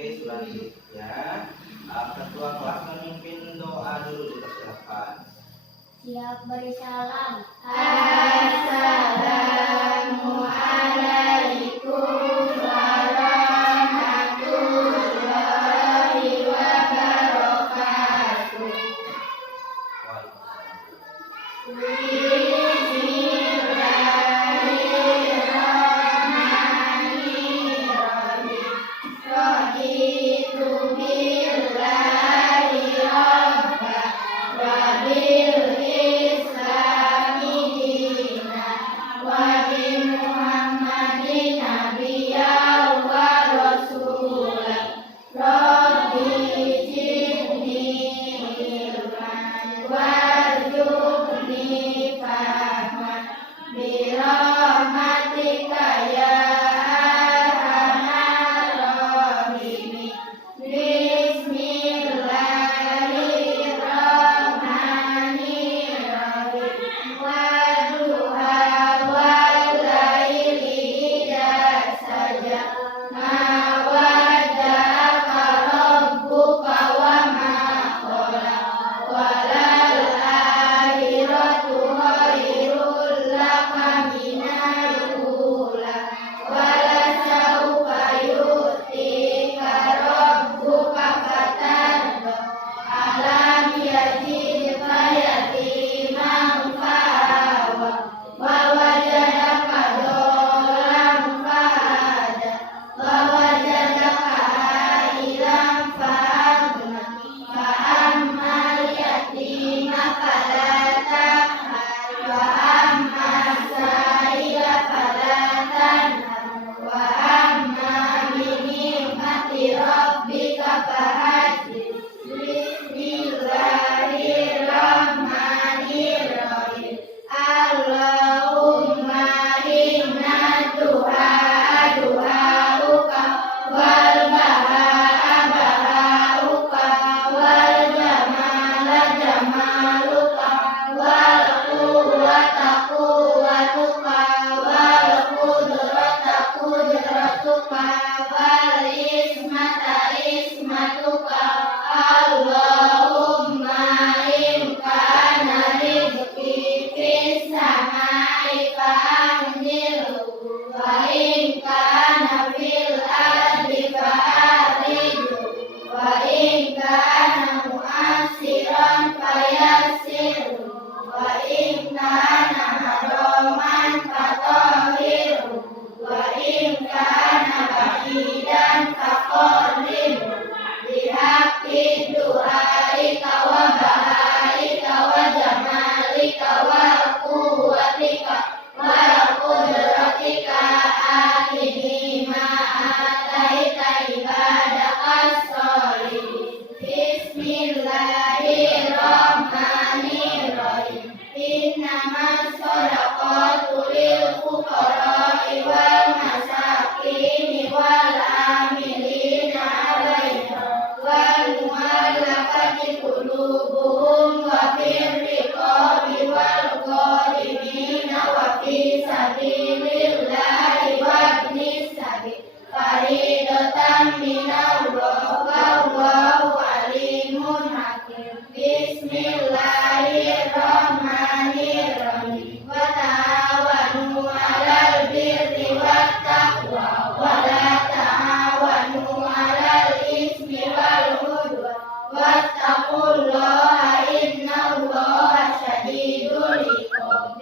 Selanjutnya ketua kelas memimpin doa dulu, dipersilakan. Siap beri salam. Assalamualaikum warahmatullahi wabarakatuh. Raditu billahi rabba wa bil islami dina wa bi Muhammadin nabiyya wa rasula. Rabbi zidni ilman warzuqni fahman bi rahmatika ya Maluka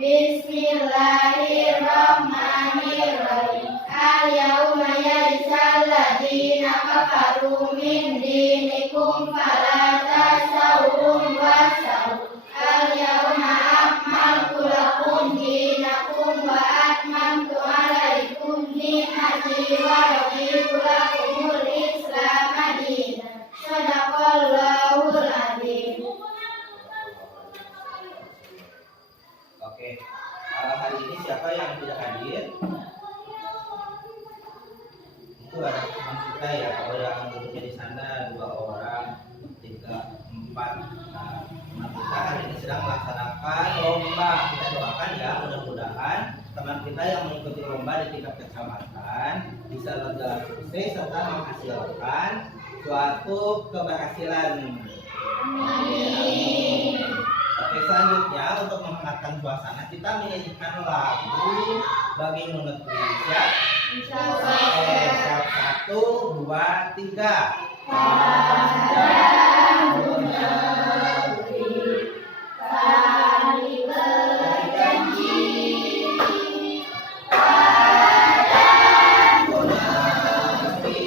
Bismillahirrahmanirrahim. Al-yawma ya'isal ladina kafaru min dinikum fala tasawwum wasaw. Al-yawma akmaltu lakum dinakum wa atmamtu alaikum ni'mati wa raditu lakumul Islam dinan. Shadaqallahul adzim. Oke, hari ini siapa yang tidak hadir? Itu ada teman kita ya, kalau yang duduknya di sana 2 orang, 3, 4. Nah, teman kita hari ini sedang melaksanakan lomba. Kita doakan ya, mudah-mudahan teman kita yang mengikuti lomba di tingkat kecamatan bisa berjalan sukses serta menghasilkan suatu keberhasilan. Amin. Oke, selanjutnya untuk menghangatkan suasana kita menyanyikan lagu bagi menekuni. Siap? Oke, siap. 1, 2, 3. Pada negeri kami berjanji pada negeri kami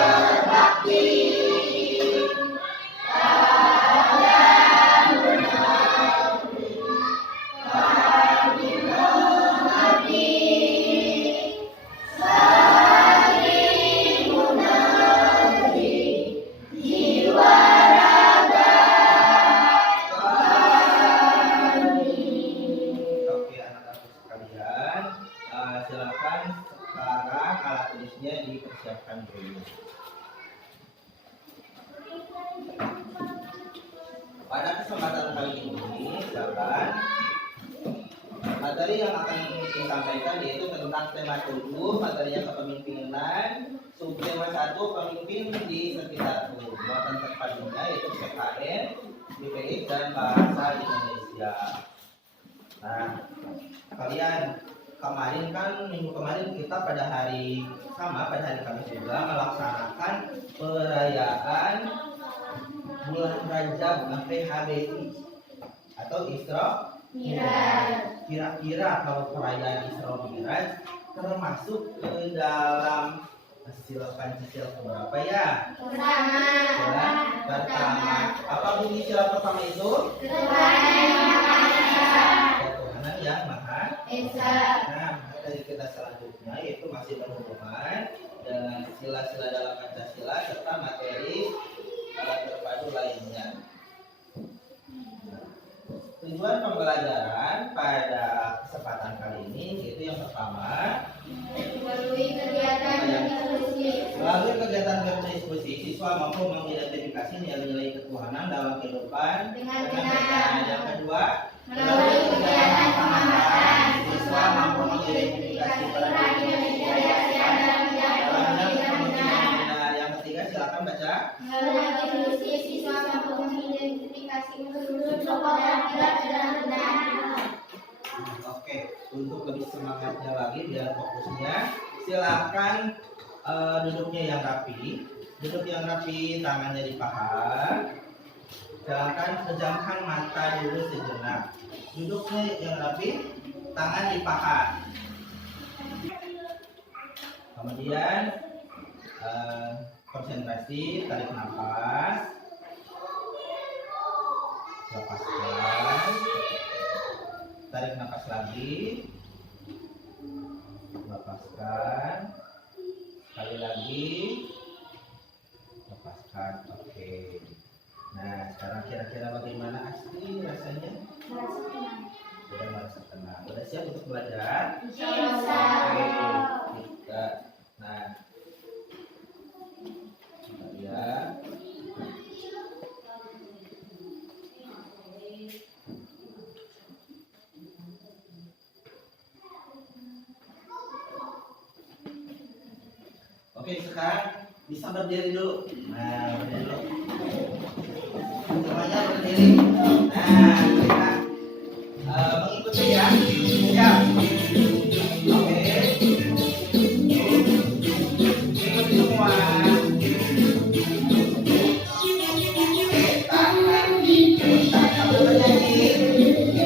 berbakti pada negeri kami mengabdi seribu negeri jiwa raga kami. Oke, anak-anak sekalian, silakan sekarang alat tulisnya dipersiapkan dulu. Pada kesempatan kali ini, silakan materi yang akan disampaikan yaitu tentang tema 7, materinya kepemimpinan, subtema 1, pemimpin di sekitar muatan terpadunya yaitu PKN, BPI dan bahasa Indonesia. Nah, kalian kemarin kan minggu kemarin kita pada hari Kamis juga melaksanakan perayaan bulan Rajab PHBI atau Isra Miraj. Kira-kira kalau perayaan Isra Miraj termasuk ke dalam sila Pancasila keberapa ya? Pertama. Apa bunyi sila pertama itu? Ketuhanan yang Maha Esa. Nah, materi kita selanjutnya yaitu masih berhubungan dengan sila-sila dalam Pancasila serta materi terpadu lainnya. Tujuan pembelajaran pada kesempatan kali ini yaitu yang pertama, Melalui kegiatan berdiskusi. melalui kegiatan berdiskusi siswa mampu mengidentifikasi nilai-nilai ketuhanan dalam kehidupan Dengan benar. benar. Yang kedua, Melalui kegiatan pengamatan, siswa mampu mengidentifikasi peran Indonesia dalam menjaga dengan benar. benar. Yang ketiga, silakan baca. Melalui diskusi siswa mampu mengidentifikasi unsur pokok dalam benar. Oke, untuk lebih semangatnya lagi biar fokusnya, silakan duduknya yang rapi. Duduk yang rapi, tangannya di paha. Silakan pejamkan mata dulu sejenak. Duduknya yang rapi, tangan di paha. Kemudian konsentrasi, tarik nafas, lepaskan, tarik nafas lagi, lepaskan, sekali lagi, lepaskan. Oke. Nah, sekarang kira-kira bagaimana asli rasanya? Sudah merasa tenang. Sudah siap untuk belajar? Oke, kita. Nah, kita lihat. Oke, sekarang bisa berdiri dulu. Nah, berdiri dulu. Semuanya berdiri. Nah, kita mengikuti ya. Siap. Oke. Ikuti semua. Oke, tangan. Tangan bernyanyi.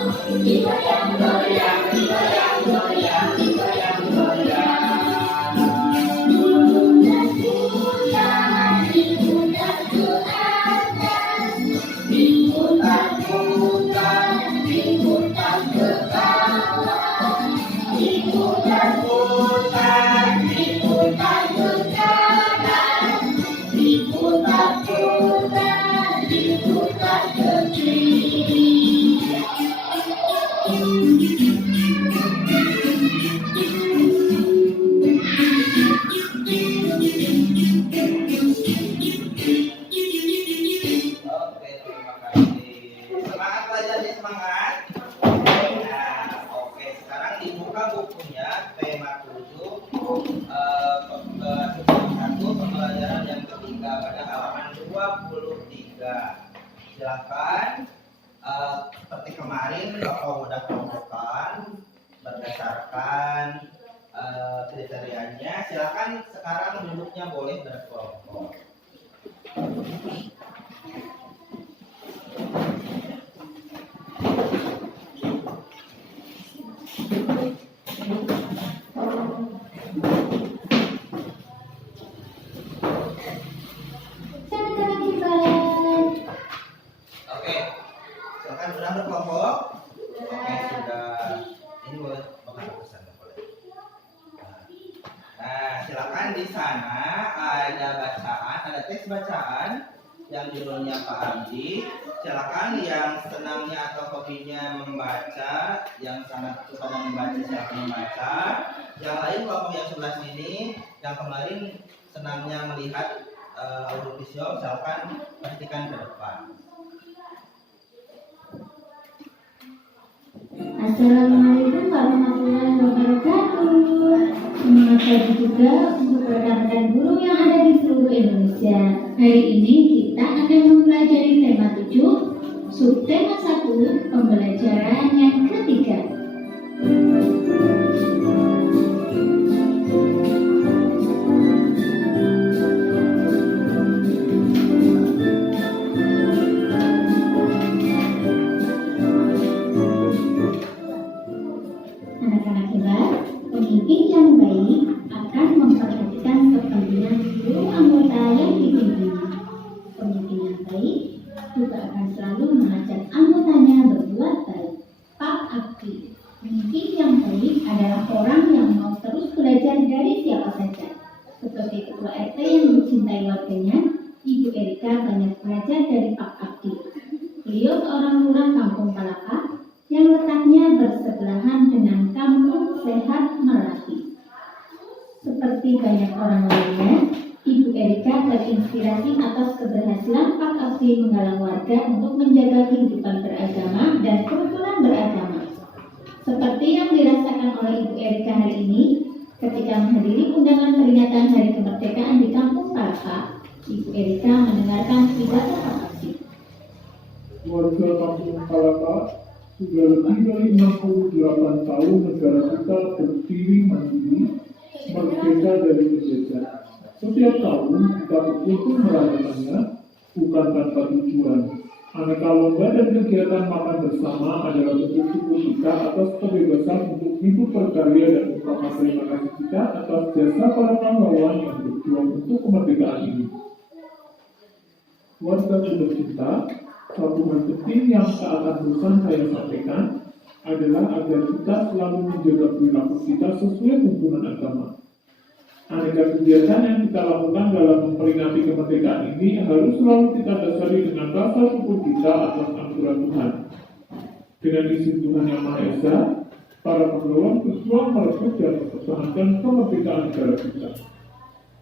Digoyang, goyang, digoyang, goyang, digoyang, goyang. Diputar, putar, diputar ke atas. Diputar, putar, diputar ke bawah. Diputar, putar, diputar ke kanan. Diputar, putar, diputar ke kiri. Oke, terima kasih. Semangat belajarnya, semangat. Nah, oke, sekarang dibuka bukunya tema 7 satu pembelajaran yang ketiga pada halaman 23. Silakan seperti kemarin kalau udah kelompokkan berdasarkan kriterianya, silakan sekarang duduknya boleh berkelompok. Oke, silakan sudah berkelompok. Oke, sudah. Ini boleh bukan pesan boleh. Nah, silakan di sana ada bacaan, ada teks bacaan yang judulnya Pak Abdi. Silakan yang senangnya atau hobinya membaca, yang sangat suka membaca silakan membaca. Yang lain kelompok yang sebelah sini, yang kemarin senangnya melihat audiovisual, silakan pastikan ke depan. Assalamualaikum warahmatullahi wabarakatuh. Semangat pagi juga untuk rekan-rekan guru yang ada di seluruh Indonesia. Hari ini kita akan mempelajari tema 7, subtema 1, pembelajaran yang ketiga. Anak-anak hebat, pemimpin yang baik akan memperhatikan kepentingan seluruh anggota yang dipimpinnya. Pemimpin yang baik juga akan selalu mengajak anggotanya berbuat baik. Pak Abdi, pemimpin yang baik adalah orang yang mau terus belajar dari siapa saja. Seperti Ketua RT yang mencintai warganya, Ibu Erika banyak belajar dari Pak Abdi. Beliau seorang lurah Kampung Palapa yang letaknya bersebelahan dengan Kampung Sehat Melati. Seperti banyak orang lainnya, Ibu Erika terinspirasi atas keberhasilan Pak Abdi menggalang warga untuk menjaga kehidupan beragama dan kerukunan beragama. Seperti yang dirasakan oleh Ibu Erika hari ini, ketika menghadiri undangan peringatan Hari Kemerdekaan di Kampung Palapa, Ibu Erika mendengarkan pidato Pak Abdi. Warga Kampung Palapa, sudah lebih dari 68 tahun negara kita berdiri mandiri, merdeka dari penjajah. Setiap tahun kita betul-betul merayakannya, bukan tanpa tujuan. Aneka lomba dan kegiatan makan bersama adalah bentuk syukur kita atas kebebasan untuk hidup berkarya dan ungkapan terima kasih kita atas jasa para pahlawan yang berjuang untuk kemerdekaan ini. Warga tercinta, satu hal penting yang tak akan bosan saya sampaikan adalah agar kita selalu menjaga perilaku kita sesuai tuntunan agama. Aneka kegiatan yang kita lakukan dalam memperingati kemerdekaan ini harus selalu kita dasari dengan rasa syukur kita atas anugerah Tuhan. Dengan izin Tuhan Yang Maha Esa, para pahlawan berjuang merebut dan mempertahankan kemerdekaan negara kita.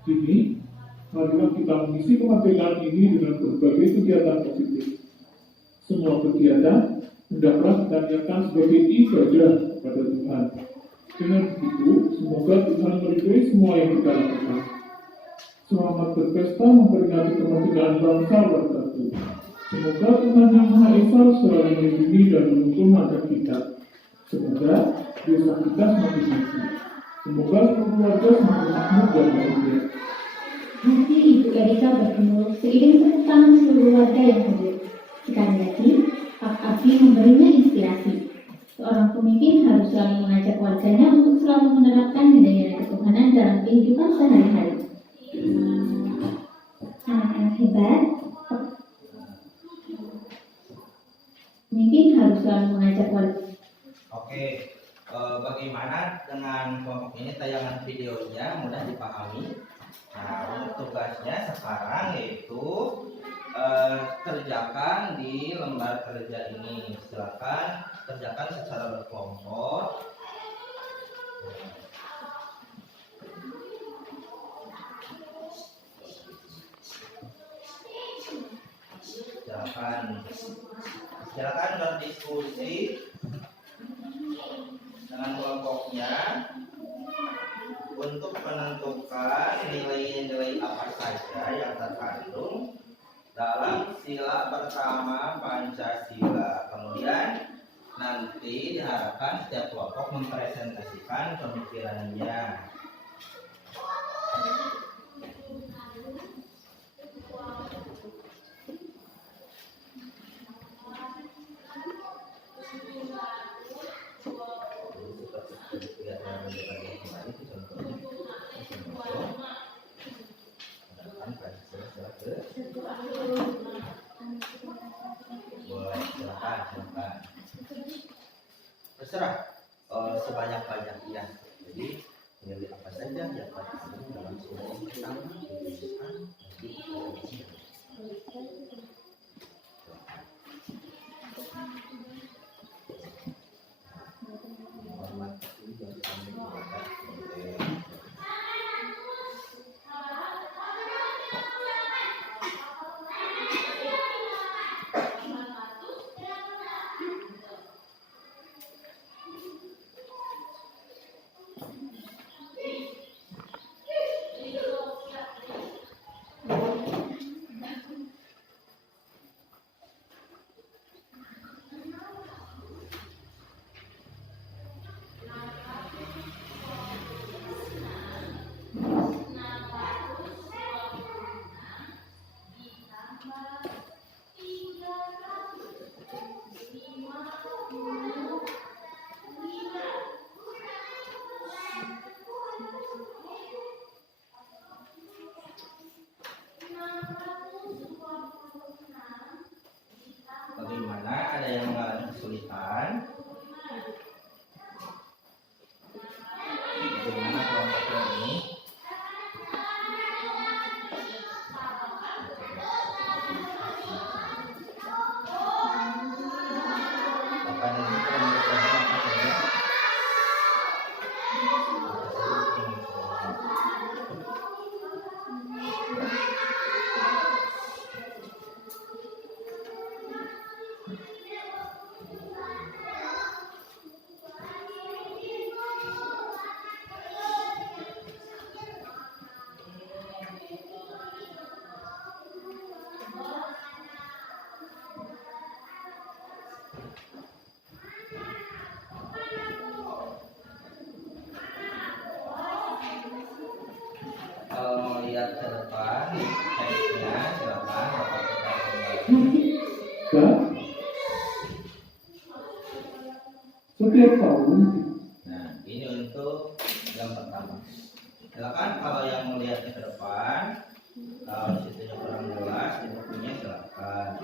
Kini, marilah kita mengisi kemerdekaan ini dengan berbagai kegiatan positif. Semua kegiatan hendaklah kita niatkan sebagai ibadah kepada Tuhan. Dengan begitu, semoga Tuhan meridhoi semua yang kita lakukan. Selamat berpesta memperingati kemerdekaan bangsa bersatu. Semoga Tuhan Yang Maha Esa selalu melindungi dan menuntun langkah kita. Semoga desa kita semakin maju. Semoga keluarga semakin makmur dan bahagia. Hati Ibu Erika bergemuruh seiring tepuk tangan seluruh warga yang hadir. Sekali lagi, Pak Abdi memberinya inspirasi. selalu mengajak warganya untuk selalu menerapkan nilai-nilai ketuhanan dalam kehidupan sehari-hari. Anak-anak hebat, pemimpin harus selalu mengajak warga. Oke, bagaimana dengan kelompok ini? Tayangan videonya mudah dipahami. Nah, untuk tugasnya sekarang yaitu kerjakan di lembar kerja ini. Silakan kerjakan secara berkelompok. Silakan berdiskusi dengan kelompoknya untuk menentukan nilai-nilai apa saja yang terkandung dalam sila pertama Pancasila. Kemudian nanti diharapkan setiap kelompok mempresentasikan pemikirannya. Terserah sebanyak-banyaknya. Jadi nilai apa saja yang terkandung dalam sila yang pertama dituliskan nanti bagaimana? Ada yang mengalami kesulitan? Bagaimana kelompoknya ini? Kalau mau lihat ke depan, teksnya silakan Bapak putar kembali. Setiap tahun Nah, ini untuk yang pertama. Silakan kalau yang melihatnya ke depan, kalau situnya kurang jelas, di bukunya silakan.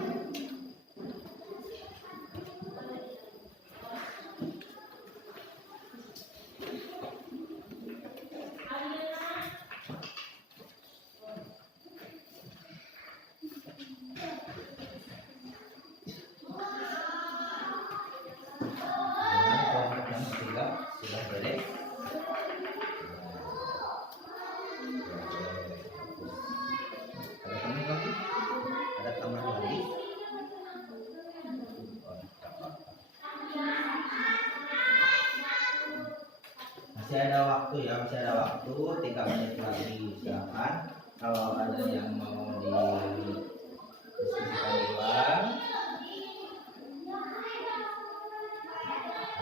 Sudah beres. Ada tambahan lagi? Ada tambahan lagi? Masih ada waktu ya, masih ada waktu 3 menit lagi. Silakan kalau ada yang mau didiskusikan ulang.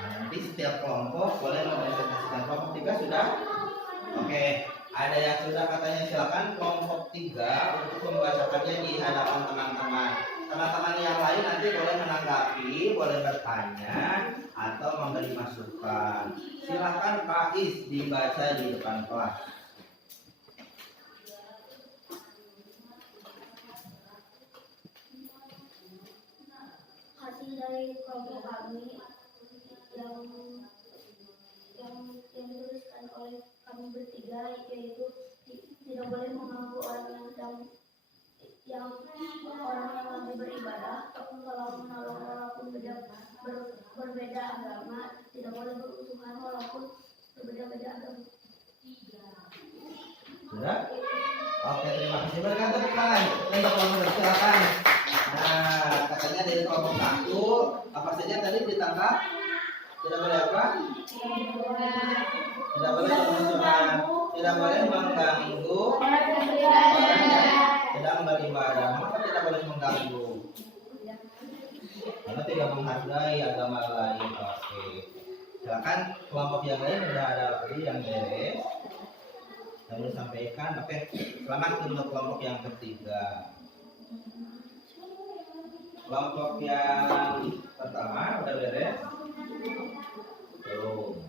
Nanti setiap kelompok boleh mempresentasikan. Kelompok 3 sudah? Oke, ada yang sudah katanya silakan kelompok 3 untuk membacakannya di hadapan teman-teman. teman-teman yang lain nanti boleh menanggapi, boleh bertanya atau memberi masukan. Silakan Pak Is dibaca di depan kelas. Hasil dari kelompok kami yang dituliskan oleh kami bertiga, yaitu tidak boleh mengganggu orang yang lagi beribadah, kalau menolong walaupun berbeda agama, tidak boleh berusuhan walaupun berbeda agama. Sudah? Oke, terima kasih. Berikan tepuk tangan untuk kelompok, silakan. Nah, katanya dari kelompok 1 apa saja tadi ditangkap? Tidak boleh apa? Tidak boleh bermusuhan, tidak boleh mengganggu orang yang sedang beribadah. Mengapa tidak boleh mengganggu? Karena tidak menghargai agama lain. Oke. Silakan kelompok yang lain, sudah ada lagi yang beres. Yang boleh sampaikan. Oke. Selamat untuk kelompok yang ketiga. Kelompok yang pertama udah beres? Belum.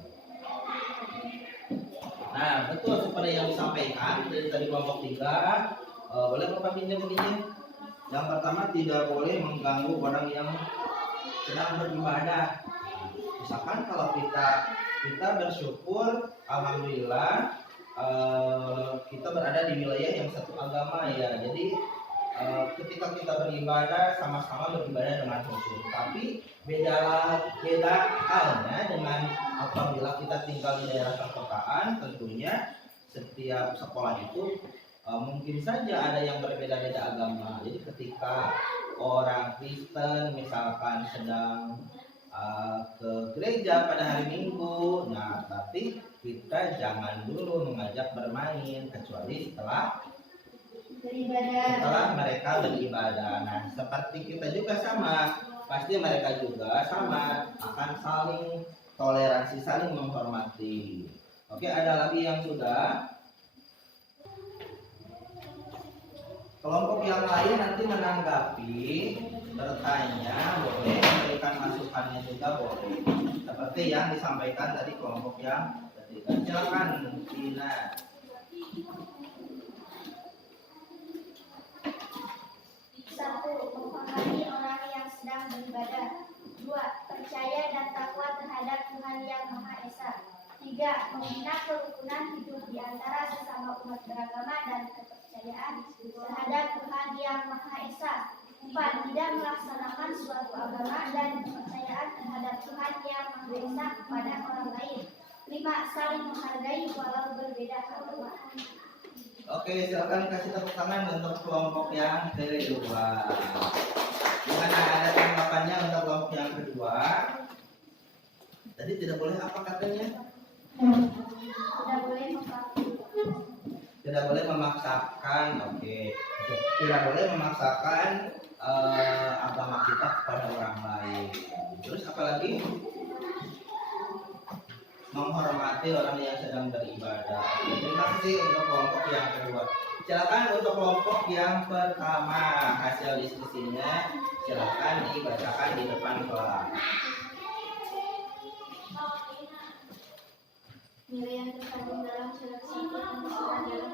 Nah, betul seperti yang disampaikan dari tadi kelompok 3. Boleh Bapak pinjam begini? Yang pertama, tidak boleh mengganggu orang yang sedang beribadah. Misalkan kalau kita bersyukur, alhamdulillah kita berada di wilayah yang satu agama ya. Jadi ketika kita beribadah, sama-sama beribadah dengan khusyuk. Tapi beda halnya dengan apabila kita tinggal di daerah perkotaan. Tentunya setiap sekolah itu mungkin saja ada yang berbeda-beda agama. Jadi ketika orang Kristen misalkan sedang ke gereja pada hari Minggu, nah tapi kita jangan dulu mengajak bermain kecuali setelah mereka beribadah. Nah, seperti kita juga sama, pasti mereka juga sama, akan saling toleransi, saling menghormati. Oke, ada lagi yang sudah? Kelompok yang lain nanti menanggapi, bertanya, boleh, memberikan masukannya juga boleh. Seperti yang disampaikan tadi kelompok yang ketiga. Silakan, Tina. Menghormati orang yang sedang beribadah. 2. Percaya dan takwa terhadap Tuhan yang Maha Esa. 3. Membina kerukunan hidup di antara sesama umat beragama dan kepercayaan terhadap Tuhan yang Maha Esa. 4. Tidak melaksanakan suatu agama dan kepercayaan terhadap Tuhan yang Maha Esa kepada orang lain. 5. Saling menghargai walau berbeda agama. Oke, silakan kasih tepuk tangan untuk kelompok yang kedua. Gimana, ada tanggapannya untuk kelompok yang kedua? Tadi tidak boleh apa katanya? Tidak boleh memaksakan. Oke. Tidak boleh memaksakan agama kita kepada orang lain. Terus apa lagi? Menghormati orang yang sedang beribadah. Terima kasih untuk kelompok yang kedua. Silakan untuk kelompok yang pertama, hasil diskusinya silakan dibacakan di depan kelas. Nilai yang terkandung dalam surat 1 adalah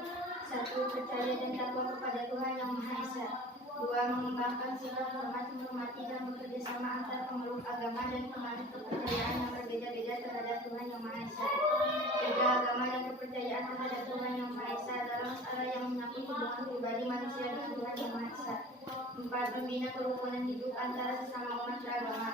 1. Percaya dan takwa kepada Tuhan yang Maha Esa. 2. Mengembangkan sifat hormat, menghormati dan bekerja sama antar pemeluk agama dan penganut kepercayaan yang berbeda-beda terhadap Tuhan yang Maha Esa. 3. Agama dan kepercayaan terhadap Tuhan yang Maha Esa adalah masalah yang menyangkut hubungan pribadi manusia dengan Tuhan yang Maha Esa. 4. Membina kerukunan hidup antara sesama umat beragama.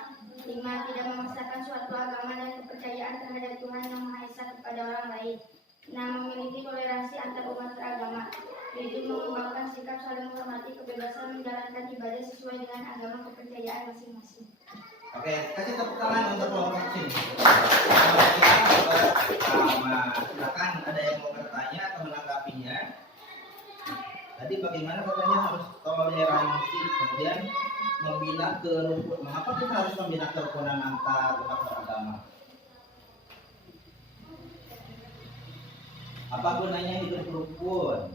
5. Tidak memaksakan suatu agama dan kepercayaan terhadap Tuhan yang Maha Esa kepada orang lain. 6. Memiliki toleransi antar umat beragama. 7. Mengembangkan sikap saling menghormati kebebasan menjalankan ibadah sesuai dengan agama kepercayaan masing-masing. Oke, kasih tepuk tangan untuk kelompok sini. Kelompok yang pertama, silakan ada yang mau bertanya atau menanggapinya. Tadi bagaimana katanya harus toleransi, kemudian membina kerukunan. Mengapa kita harus membina kerukunan antar umat beragama? Apa gunanya hidup rukun?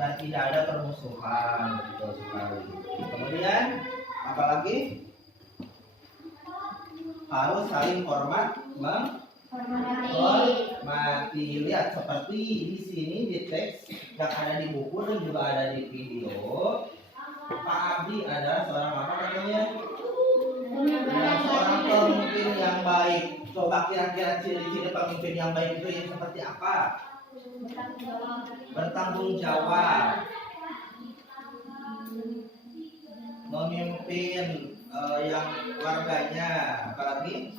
dan tidak ada permusuhan, betul sekali. Kemudian apalagi harus saling hormat, menghormati. Lihat seperti di sini di teks yang ada di buku dan juga ada di video. Pak Abdi adalah seorang apa katanya? Seorang pemimpin yang baik. Coba kira-kira ciri-ciri pemimpin yang baik itu yang seperti apa? Bertanggung jawab, memimpin yang keluarganya, apalagi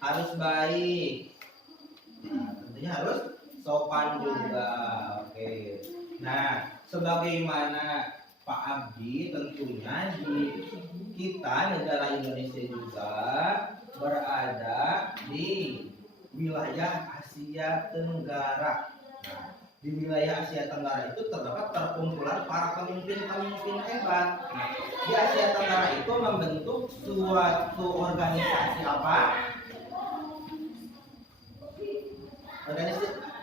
harus baik. Nah, tentunya harus sopan juga. Oke. Nah, sebagaimana Pak Abdi, tentunya di kita negara Indonesia juga berada di wilayah Asia Tenggara. Nah, di wilayah Asia Tenggara itu terdapat perkumpulan para pemimpin-pemimpin hebat. Nah, di Asia Tenggara itu membentuk suatu organisasi apa?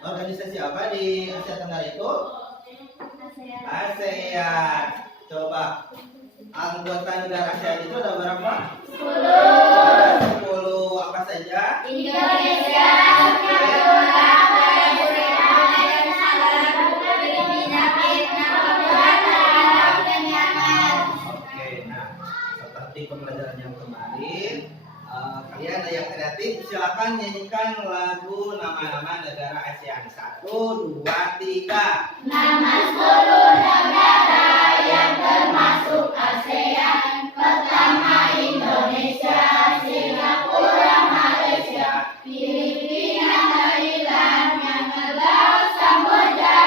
Organisasi apa di Asia Tenggara itu? ASEAN. Coba anggota negara ASEAN itu ada berapa? 10. 10 apa saja? Indonesia, Singapura, Malaysia, Thailand, Filipina, Vietnam, Papua, Thailand, dan Myanmar. Oke, nah seperti pembelajaran yang kemarin, kalian ada yang kreatif, silakan nyanyikan lagu nama-nama negara ASEAN. 1, 2, 3. Nama 10 negara yang termasuk ASEAN. Pertama Indonesia, Singapura, Malaysia, Filipina, Thailand, Myanmar, Laos, Kamboja,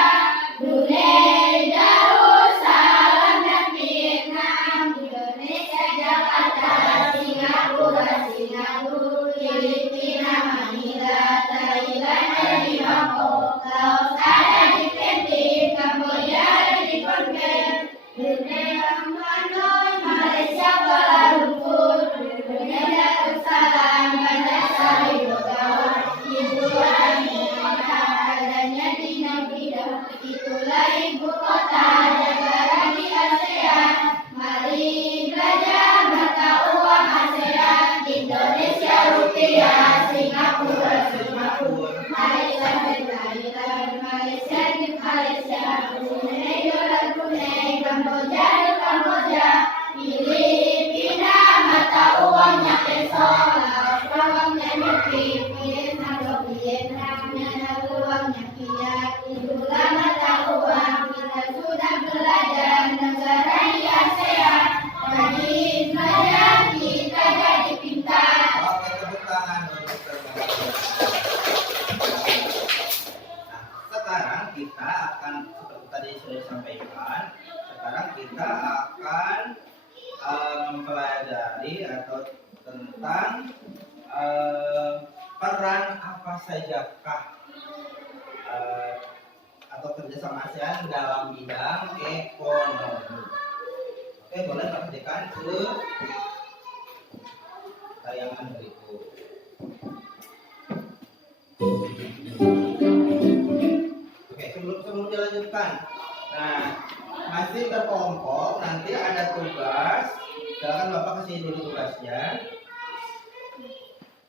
Brunei, Darussalam, dan Vietnam. Indonesia, Jakarta, Singapura, Filipina, Manila, Thailand, ada di Bangkok, Laos ada di Vietnam, Kamboja ada di Phnom Penh, Brunei, Hanoi, Malaysia, Kuala Lumpur, Brunei, Darussalam, Bandar Seri Begawan, ibu kota adanya di Naypyidaw, itulah ibu kota negara di ASEAN. Mari belajar mata uang ASEAN, Indonesia rupiah, Singapura, Malaysia, Brunei, dolar Brunei, Kamboja, Filipina, mata uangnya peso, Laos uangnya rupiah, Vietnam, uangnya kyat. Itulah mata uang, kita sudah belajar negara di ASEAN. Rajin belajar, kita jadi pintar. Oke, tepuk tangan untuk teman-teman. Nah, sekarang kita akan seperti tadi sudah disampaikan, sekarang kita akan mempelajari atau tentang peran apa sajakah atau kerjasama ASEAN dalam bidang ekonomi. Oke, boleh perhatikan ke tayangan berikut. Oke, sebelum dilanjutkan, nah masih berkelompok, nanti ada tugas. Silakan Bapak kasih dulu tugasnya.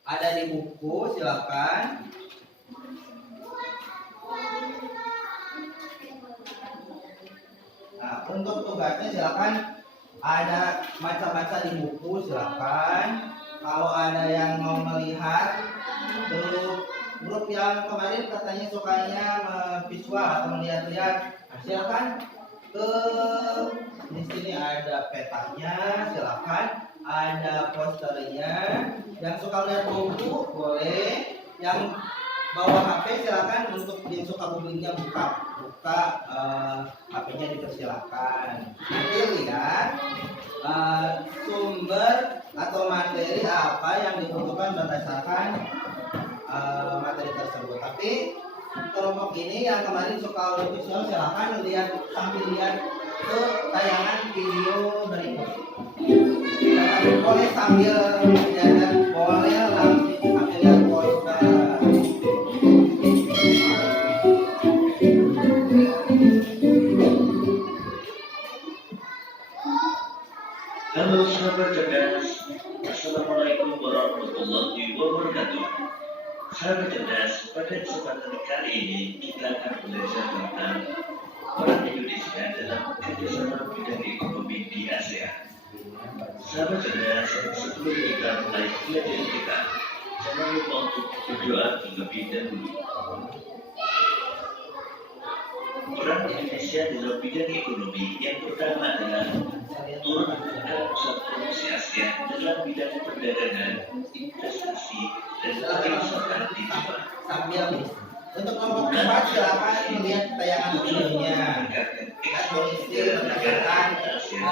Ada di buku, silakan. Nah, untuk tugasnya silakan ada baca-baca di buku, silakan. Kalau ada yang mau melihat grup yang kemarin katanya sukanya visual atau melihat-lihat, nah, silakan ke di sini ada petanya, silakan. Ada posternya. Yang suka lihat buku boleh, yang bawa HP silakan, untuk yang suka googlingnya buka HP-nya dipersilakan. Nanti lihat sumber atau materi apa yang dibutuhkan berdasarkan materi tersebut. Tapi kelompok ini yang kemarin suka audiovisual silakan lihat sambil lihat ke tayangan video berikut. Boleh sambil jalan, boleh langsung sambil lihat poster. Halo sahabat cerdas, Assalamualaikum warahmatullahi wabarakatuh. Sahabat cerdas, pada kesempatan kali ini kita akan belajar tentang peran Indonesia dalam kerjasama bidang ekonomi di ASEAN. Sahabat cerdas, sebelum kita mulai belajar kita, jangan lupa untuk berdoa terlebih dahulu. Peran Indonesia dalam bidang ekonomi yang pertama adalah turut membuka pusat produksi ASEAN dalam bidang perdagangan, investasi, dan pariwisata di Jepang. Sambil untuk kelompok 4 silakan melihat tayangan videonya. Kita kondisi berdasarkan hasil.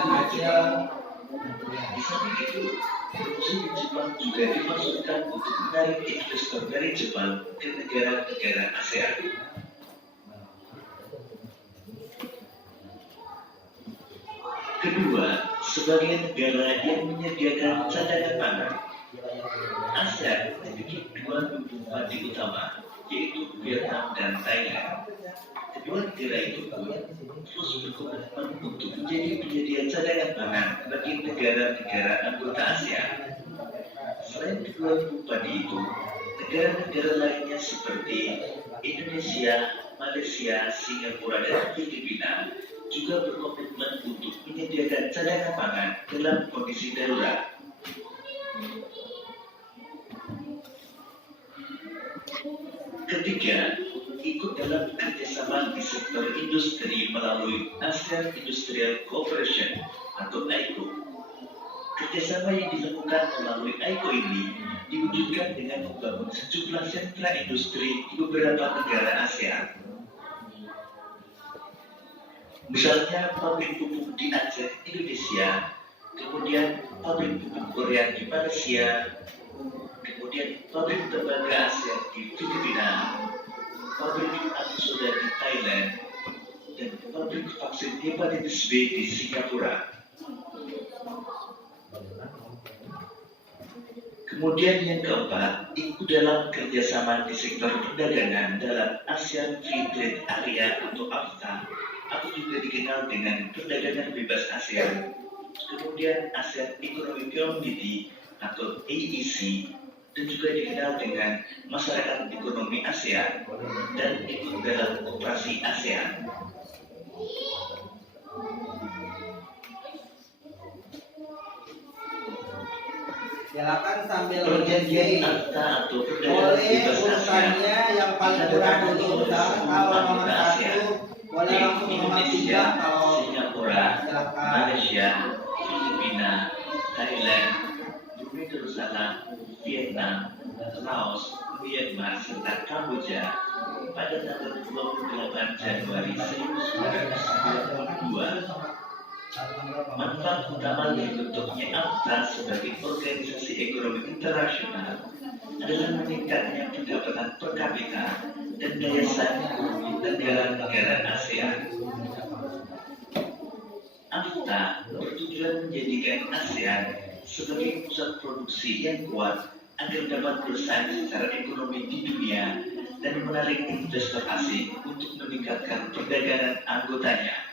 Di samping itu, produksi di Jepang juga dimaksudkan untuk menarik investor dari Jepang ke negara-negara ASEAN. Kedua, sebagai negara yang menyediakan cadangan pangan, ASEAN memiliki dua lumbung padi utama, yaitu Vietnam dan Thailand. Kedua negara itu pun terus berkomitmen untuk menjadi penyedia cadangan pangan bagi negara-negara anggota ASEAN. Selain kedua lumbung padi itu, negara-negara lainnya seperti Indonesia, Malaysia, Singapura, dan Filipina juga berkomitmen untuk menyediakan cadangan pangan dalam kondisi darurat. Ketiga, ikut dalam kerjasama di sektor industri melalui ASEAN Industrial Cooperation atau AICO. Kerjasama yang dilakukan melalui AICO ini diwujudkan dengan membangun sejumlah sentra industri di beberapa negara ASEAN. Misalnya pabrik pupuk di Aceh, Indonesia, kemudian pabrik pupuk Korea di Malaysia, kemudian pabrik tembaga ASEAN di Filipina, pabrik api soda di Thailand, dan pabrik vaksin hepatitis B di Singapura. Kemudian yang keempat, ikut dalam kerjasama di sektor perdagangan dalam ASEAN Free Trade Area atau AFTA, atau juga dikenal dengan perdagangan bebas ASEAN. Kemudian ASEAN Economic Community atau AEC, dan juga dikenal dengan Masyarakat Ekonomi ASEAN, dan ikut dalam operasi ASEAN. Silakan sambil Perjanjian menjadi AFTA atau perdagangan boleh bebas ASEAN urutannya yang paling kurang dulu. Misalkan kalau nomor 1 boleh langsung nomor 3 kalau Singapura, silakan. Malaysia, Filipina, Thailand, Brunei Darussalam, Vietnam, Laos, Myanmar, serta Kamboja pada tanggal 28 Januari 1992. Manfaat utama dari bentuknya AFTA sebagai organisasi ekonomi internasional adalah meningkatnya pendapatan per kapita dan daya saing ekonomi negara-negara ASEAN. AFTA bertujuan menjadikan ASEAN sebagai pusat produksi yang kuat agar dapat bersaing secara ekonomi di dunia dan menarik investor asing untuk meningkatkan perdagangan anggotanya.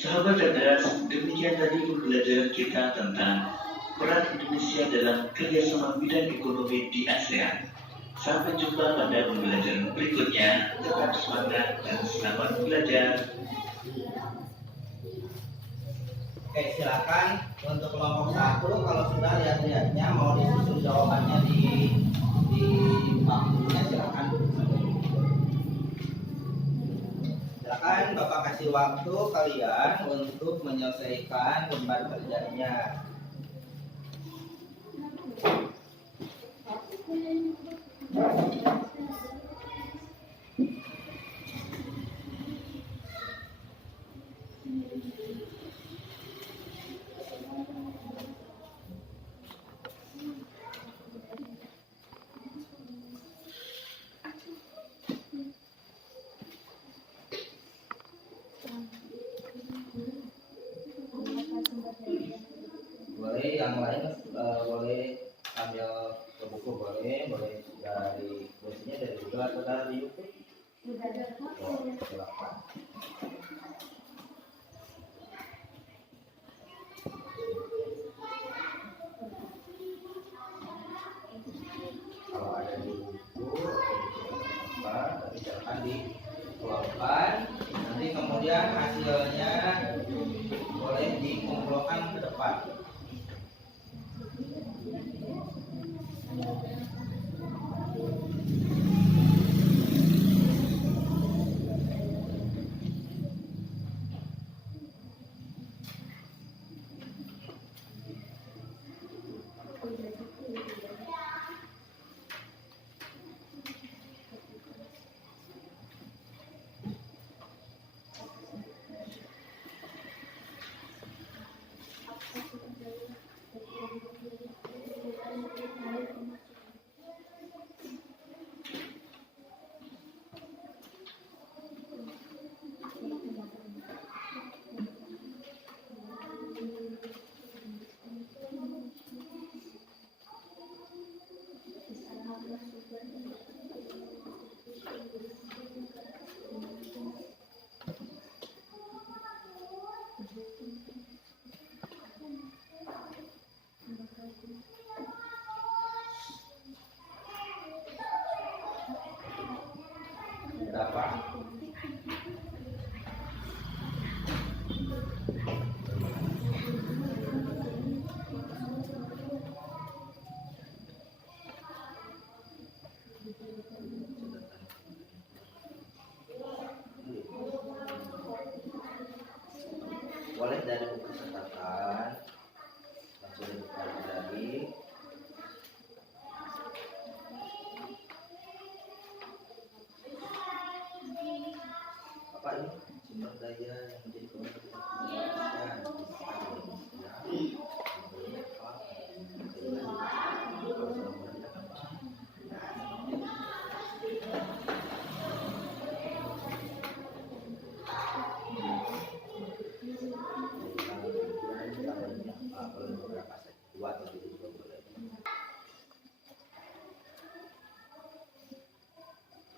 Sahabat cerdas, demikian tadi pembelajaran kita tentang peran Indonesia dalam kerjasama bidang ekonomi di ASEAN. Sampai jumpa pada pembelajaran berikutnya. Tetap semangat dan selamat belajar. Oke, silakan untuk kelompok 1 kalau sudah lihat-lihatnya mau disusun jawabannya di bangkunya silakan. Silakan Bapak kasih waktu kalian untuk menyelesaikan lembar kerjanya. Boleh yang lain boleh ambil ke buku, boleh dari kursinya dari Google atau dari YouTube. Oh, silakan. kemudian hasilnya boleh dikumpulkan ke depan. Berapa? Boleh dari buku catatan langsung dipelajari. Apa ini sumber daya yang menjadi kebutuhan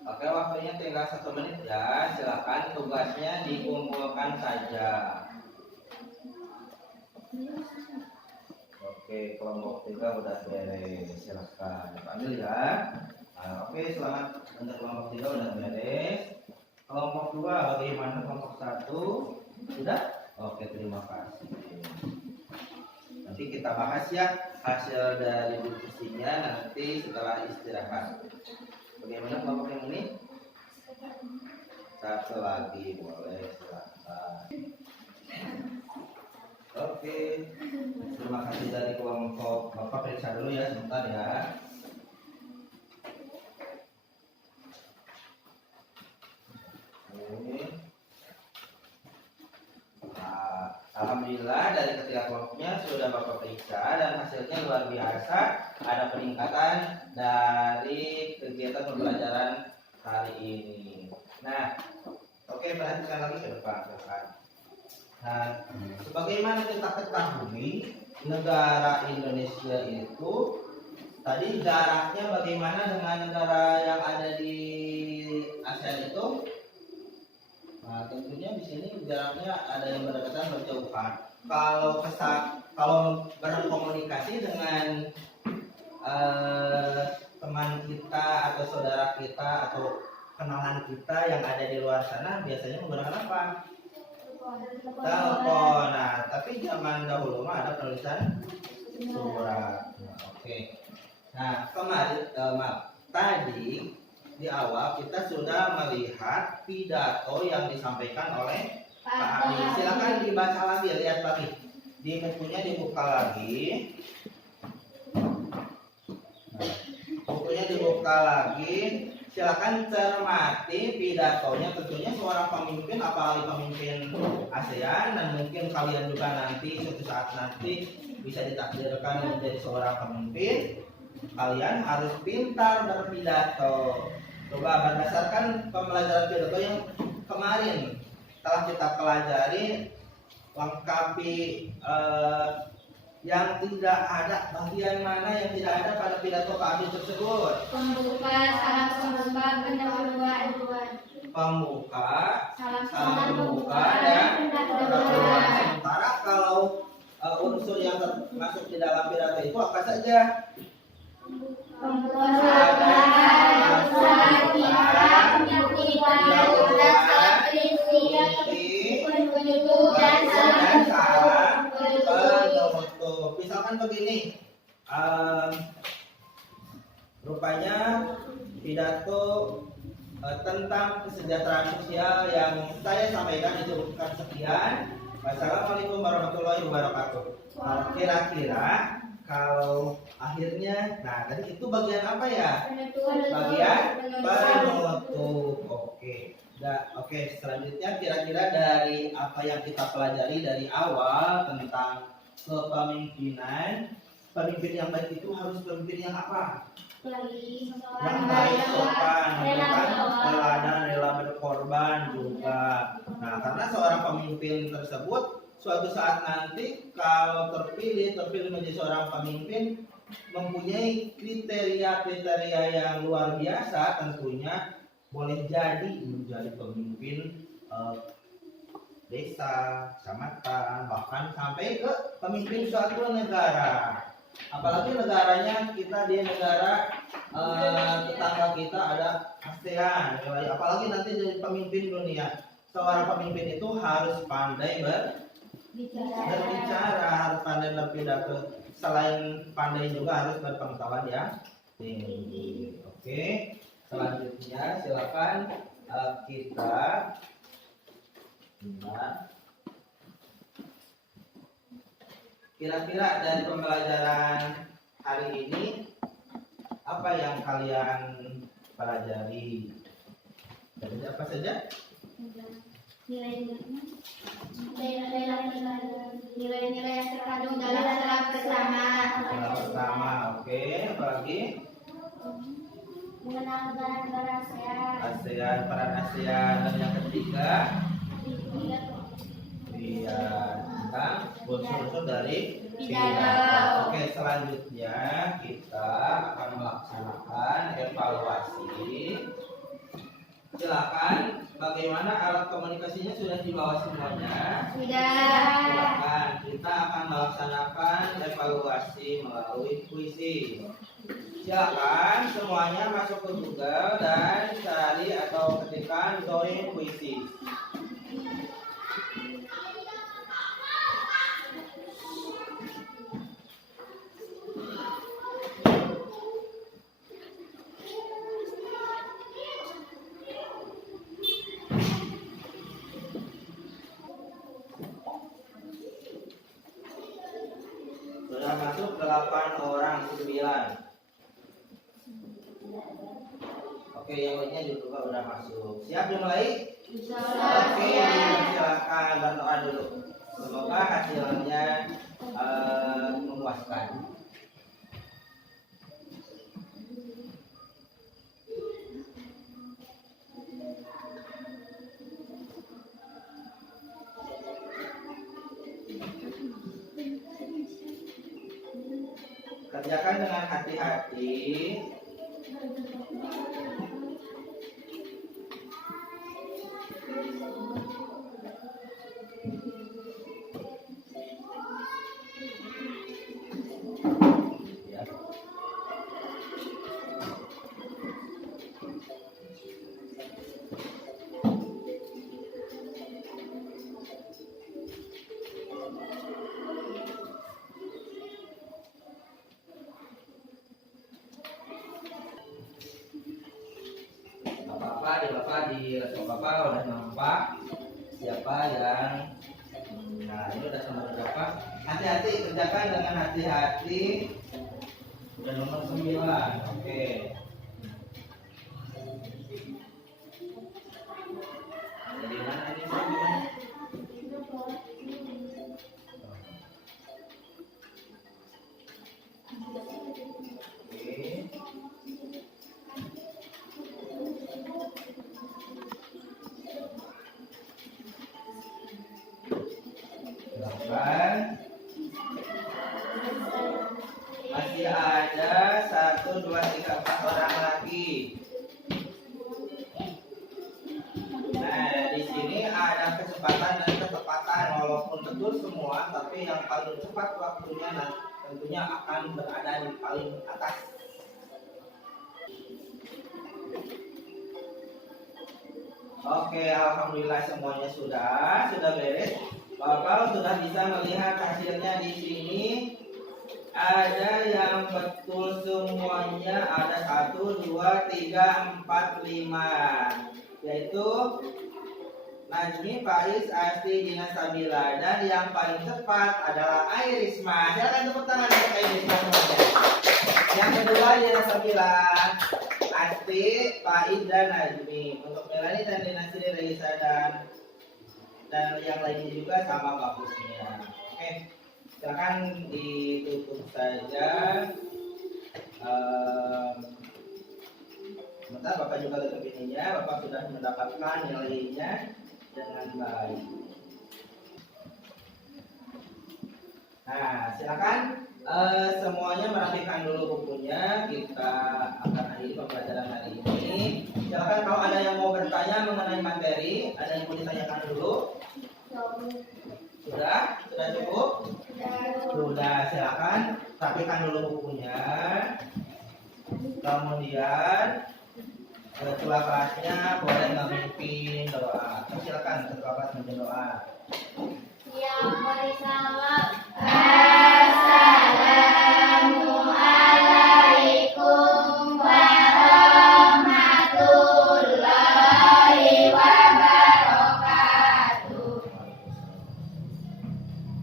Oke, waktunya tinggal 1 menit ya. Silakan tugasnya dikumpulkan saja. Oke, kelompok 3 udah beres. Silakan ambil ya. Nah, oke, selamat untuk kelompok 3 udah beres. Kelompok 2 bagaimana kelompok 1? Sudah? Oke, terima kasih. Nanti kita bahas ya hasil dari diskusinya nanti setelah istirahat. Bagaimana kelompok yang ini? 1 lagi boleh, silakan. Oke, terima kasih dari kelompok. Bapak periksa dulu ya sebentar ya. Oke. Nah, alhamdulillah dari ketiga kelompoknya sudah Bapak periksa dan hasilnya luar biasa. Ada peningkatan dari kegiatan pembelajaran hari ini. Nah, oke, perhatikan lagi ke depan. Nah, sebagaimana kita ketahui, negara Indonesia itu tadi jaraknya bagaimana dengan negara yang ada di ASEAN itu? Nah, tentunya di sini jaraknya ada yang berdekatan berjauhan. Kalau berkomunikasi dengan teman kita atau saudara kita atau kenalan kita yang ada di luar sana biasanya menggunakan apa? Telepon. Nah, tapi zaman dahulu mah ada penulisan surat. Nah, oke. Nah, kemarin tadi di awal kita sudah melihat pidato yang disampaikan oleh Pak Adi. Silakan dibaca lagi, lihat lagi. Di bukunya dibuka lagi. Bukunya dibuka lagi. Silakan cermati pidatonya. Tentunya seorang pemimpin, apalagi pemimpin ASEAN, dan mungkin kalian juga nanti suatu saat nanti bisa ditakdirkan menjadi seorang pemimpin. Kalian harus pintar berpidato. Coba berdasarkan pembelajaran pidato yang kemarin telah kita pelajari, lengkapi yang tidak ada, bagian mana yang tidak ada pada pidato Pak Adi tersebut? Pembuka, salam pembuka, pendahuluan. Pembuka, Salam pembuka, dan pendahuluan. Sementara kalau unsur yang termasuk di dalam pidato itu apa saja? Pembukaan, usaha kita, penyampaian, salam prinsip, Rupanya pidato tentang kesejahteraan sosial yang saya sampaikan dicukupkan sekian. Wassalamualaikum warahmatullahi wabarakatuh. Kira-kira kalau akhirnya, nah tadi itu bagian apa ya? Bagian penutup. Oke. Oke, selanjutnya kira-kira dari apa yang kita pelajari dari awal tentang kepemimpinan, pemimpin yang baik itu harus pemimpin yang apa? Yang baik, sopan, teladan, rela berkorban juga. Nah, karena seorang pemimpin tersebut suatu saat nanti kalau terpilih menjadi seorang pemimpin mempunyai kriteria-kriteria yang luar biasa, tentunya boleh jadi menjadi pemimpin desa, kecamatan, bahkan sampai ke pemimpin suatu negara. Apalagi negaranya kita di negara tetangga kita ada ASEAN, apalagi nanti jadi pemimpin dunia. Seorang pemimpin itu harus pandai berbicara, harus pandai berpidato. Selain pandai juga harus berpengetahuan ya tinggi. Oke, selanjutnya silakan kita kira-kira dari pembelajaran hari ini apa yang kalian pelajari? Pelajari apa saja? Nilai-nilai yang terkandung dalam salam bersama. Salam bersama, oke. Apalagi? Mengenal negara-negara ASEAN. ASEAN, peran ASEAN. Dan yang ketiga? Iya, tentang unsur-unsur dari pidato. Oke, selanjutnya kita akan melaksanakan evaluasi. Silakan, bagaimana alat komunikasinya sudah dibawa semuanya? Sudah. Silakan, kita akan melaksanakan evaluasi melalui puisi. Silakan semuanya masuk ke Google dan cari atau ketikkan Zoe puisi. Sudah masuk 8 orang, 9. Oke, yang lainnya juga udah masuk. Siap dimulai? Oke, silakan berdoa dulu. Semoga hasilnya memuaskan. Kerjakan dengan hati-hati. Ya. Bapak di laptop Bapak udah nampak siapa yang nah ini udah sama Bapak. Hati-hati, kerjakan dengan hati-hati. Udah nomor 9. Oke. Jadi mana ini semua? Oke. Masih ada 1, 2, 3, 4 orang lagi. Nah, di sini ada kecepatan dan ketepatan, walaupun betul semua, tapi yang paling cepat waktunya tentunya akan berada di paling atas. Oke, alhamdulillah semuanya sudah beres. Bapak sudah bisa melihat hasilnya di sini. Ada yang betul semuanya, ada 1, 2, 3, 4, 5, yaitu Najmi, Faiz, Asti, Dina, Sabila. Dan yang paling cepat adalah Airisma. Silakan tepuk tangan untuk Airisma semuanya. Yang kedua Dina, Sabila, Asti, Faiz, dan Najmi. Untuk Melani dan Dina, Sri, Raisa, dan yang lainnya juga sama bagusnya. Oke, silakan ditutup saja. Sebentar, Bapak juga tutup ininya. Bapak sudah mendapatkan nilainya dengan baik. Nah, silakan semuanya merapikan dulu bukunya. Kita akan akhiri pembelajaran hari ini. Silakan kalau ada yang mau bertanya mengenai materi, ada yang mau ditanyakan dulu? Sudah cukup? Sudah, silakan rapikan dulu bukunya. Kemudian ketua kelasnya boleh memimpin doa. Silakan ketua kelas memimpin doa. Yang bersalam. Assalamualaikum warahmatullahi wabarakatuh.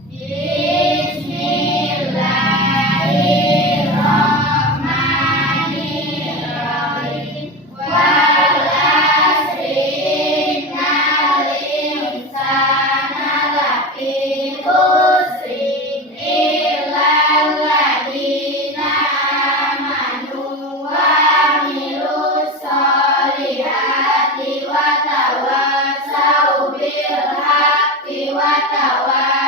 Bismillahirrahmanirrahim. Wal asri innal insana lafi khusrin illal ladzina amanu wa amilus solihati wa tawassaw bil haqqi wa tawassaw